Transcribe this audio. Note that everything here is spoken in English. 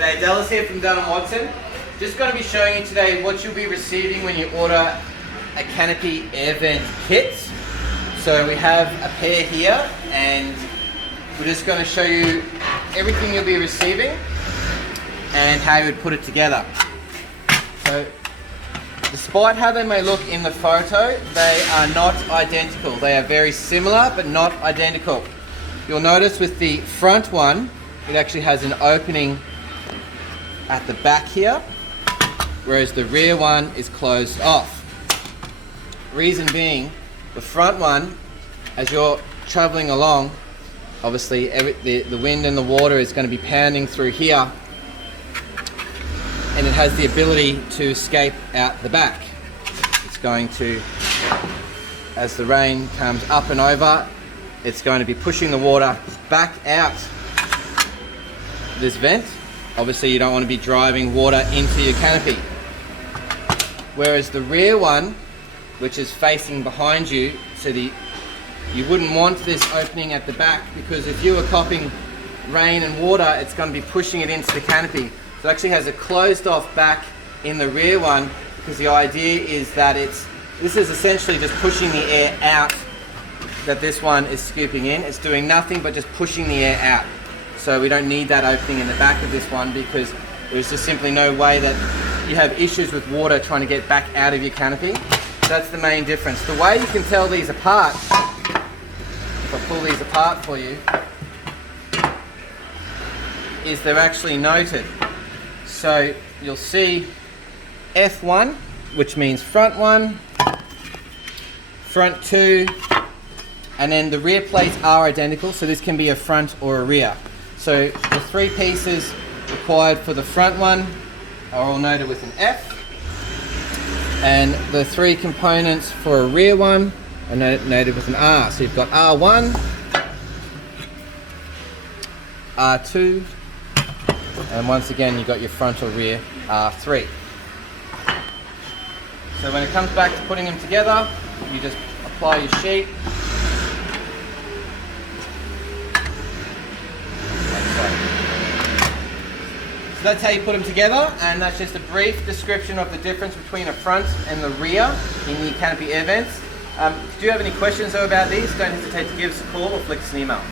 G'day, Dallas here from Dunn Watson. Just going to be showing you today what you'll be receiving when you order a Canopy air vent kit. So we have a pair here and we're just going to show you everything you'll be receiving and how you would put it together. So despite how they may look in the photo, they are not identical. They are very similar but not identical. You'll notice with the front one, it actually has an opening at the back here, whereas the rear one is closed off. Reason being, the front one, as you're traveling along, obviously the wind and the water is going to be pounding through here, and it has the ability to escape out the back. It's going to, as the rain comes up and over, it's going to be pushing the water back out this vent. Obviously you don't want to be driving water into your canopy. Whereas the rear one, which is facing behind you, so you wouldn't want this opening at the back, because if you were copping rain and water, it's going to be pushing it into the canopy. So it actually has a closed off back in the rear one, because the idea is that this is essentially just pushing the air out that this one is scooping in. It's doing nothing but just pushing the air out. So we don't need that opening in the back of this one, because there's just simply no way that you have issues with water trying to get back out of your canopy. So that's the main difference. The way you can tell these apart, if I pull these apart for you, is they're actually noted. So you'll see F1, which means front one, front two, and then the rear plates are identical, so this can be a front or a rear. So the three pieces required for the front one are all noted with an F, and the three components for a rear one are noted with an R. So you've got R1, R2, and once again you've got your front or rear R3. So when it comes back to putting them together, you just apply your sheet. So that's how you put them together, and that's just a brief description of the difference between a front and the rear in the Canopy air vents. If you do have any questions though about these, don't hesitate to give us a call or flick us an email.